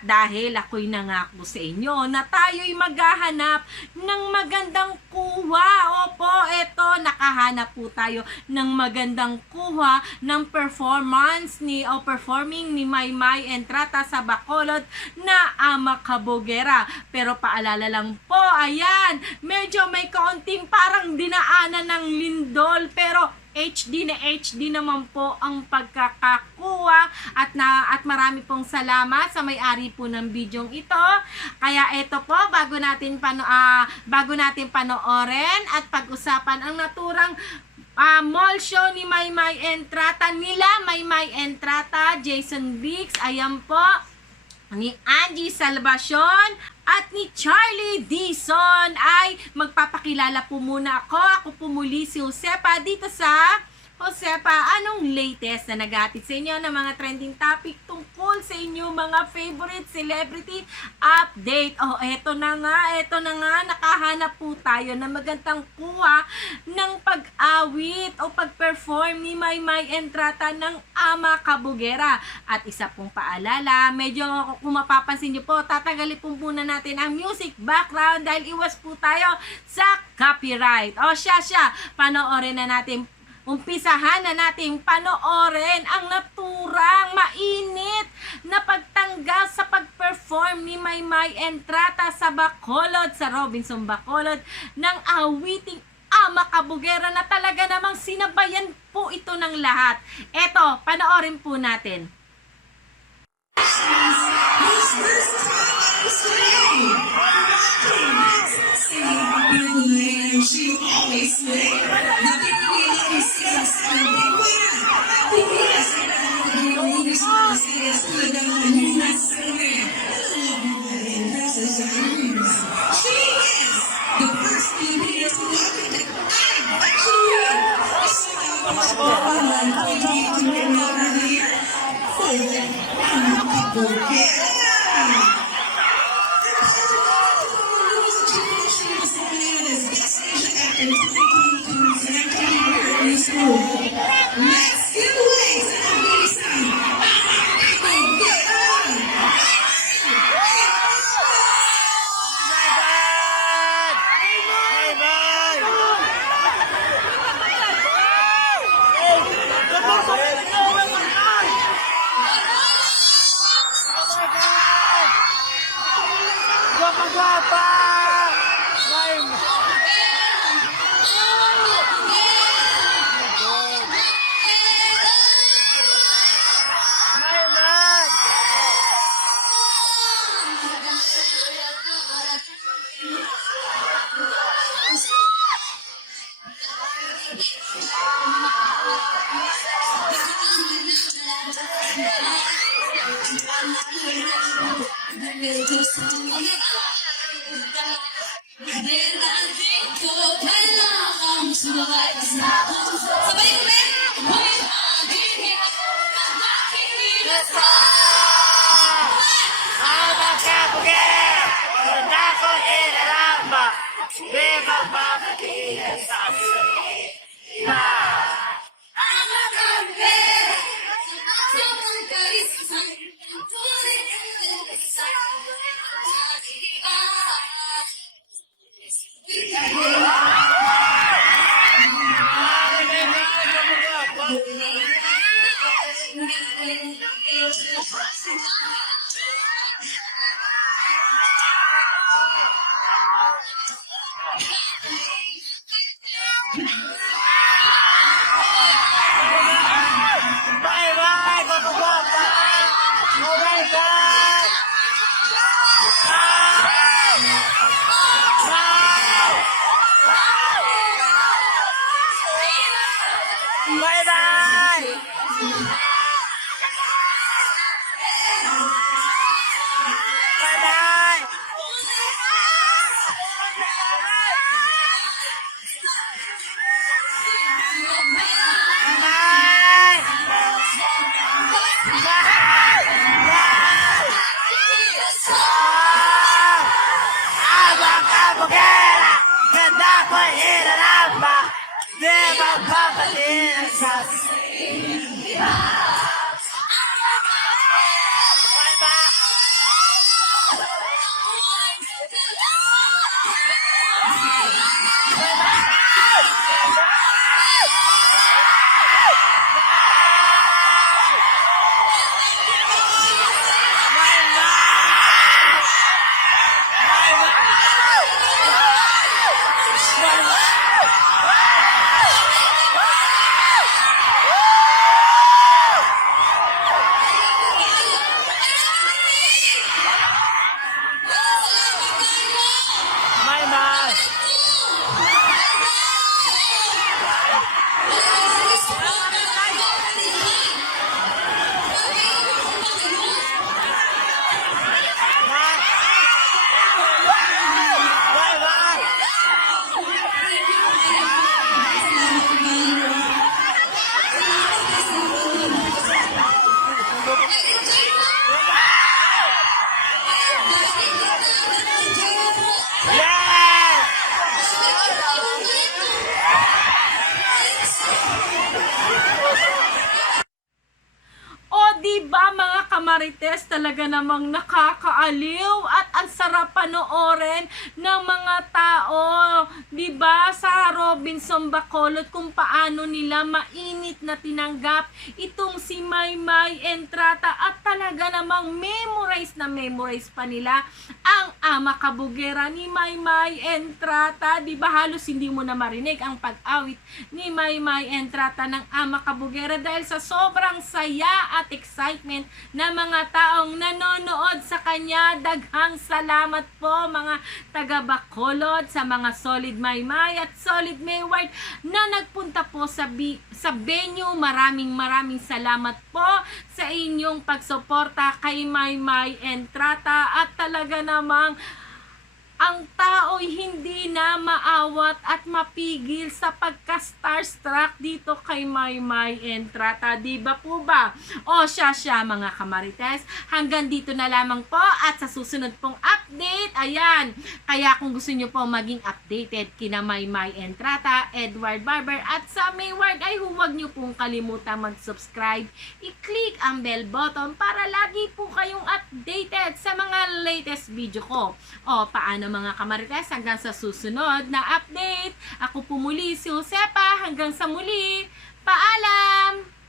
At dahil ako'y nangako sa inyo na tayo'y maghahanap ng magandang kuha. Opo, eto, nakahanap po tayo ng magandang kuha ng performing ni Maymay Entrata sa Bacolod na Ama Kabugera. Pero paalala lang po, ayan, medyo may kaunting parang dinaanan ng lindol, pero HD na HD naman po ang pagkakakuha at marami pong salamat sa may-ari po ng bidyong ito. Kaya ito po, bago natin panoorin at pag-usapan ang naturang mall show ni Maymay Entrata, Maymay Entrata, Jason Biggs, ayan po, ni Angie Salvacion at ni Charlie Dizon, ay magpapakilala po muna ako. Ako po muli si Josepa dito sa Josepa, anong latest na naghatid sa inyo ng mga trending topic tungkol sa inyo mga favorite celebrity update. Eto na nga, nakahanap po tayo ng magandang kuha ng pag-awit o pag-perform ni Maymay Entrata ng Ama Kabugera. At isa pong paalala, medyo kung mapapansin nyo po, tatagalin po muna natin ang music background dahil iwas po tayo sa copyright. Panoorin na natin. Umpisahan na natin panoorin ang naturang mainit na pagtanggal sa pag-perform ni Maymay Entrata sa Bacolod, sa Robinson Bacolod, ng awiting Ama Kabugera na talaga namang sinabayan po ito ng lahat. Eto, panoorin po natin. She always say, nothing really can see us standing winner. Because the leaders want to see us put down the new wrestling. She is the first Filipino to walk in the Let's give away some reason. Bye-bye! di ba mga kamarites, talaga namang nakakaaliw at ang sarap panoorin ng mga tao, di ba, sa Robinson Bacolod kung paano nila mainit na tinanggap itong si Maymay Entrata at talaga namang memorize na memorize pa nila ang ama kabugera ni Maymay Entrata. Di ba halos hindi mo na marinig ang pag-awit ni Maymay Entrata ng ama kabugera dahil sa sobrang saya at excitement na mga taong nanonood sa kanya. Daghang salamat po mga taga Bacolod sa mga solid Maymay at solid Mayward na nagpunta po sa venue. Maraming salamat po sa inyong pagsuporta kay Maymay Entrata at talaga namang ang tao'y hindi na maawat at mapigil sa pagka-starstruck dito kay Maymay Entrata. Di ba po ba? O siya mga kamarites. Hanggang dito na lamang po at sa susunod pong update, ayan. Kaya kung gusto nyo po maging updated kina Maymay Entrata, Edward Barber at sa Mayward ay huwag nyo pong kalimutan mag-subscribe. I-click ang bell button para lagi po kayong updated sa mga latest video ko. O paano mga kamarites, hanggang sa susunod na update. Ako po muli si Josepa. Hanggang sa muli. Paalam!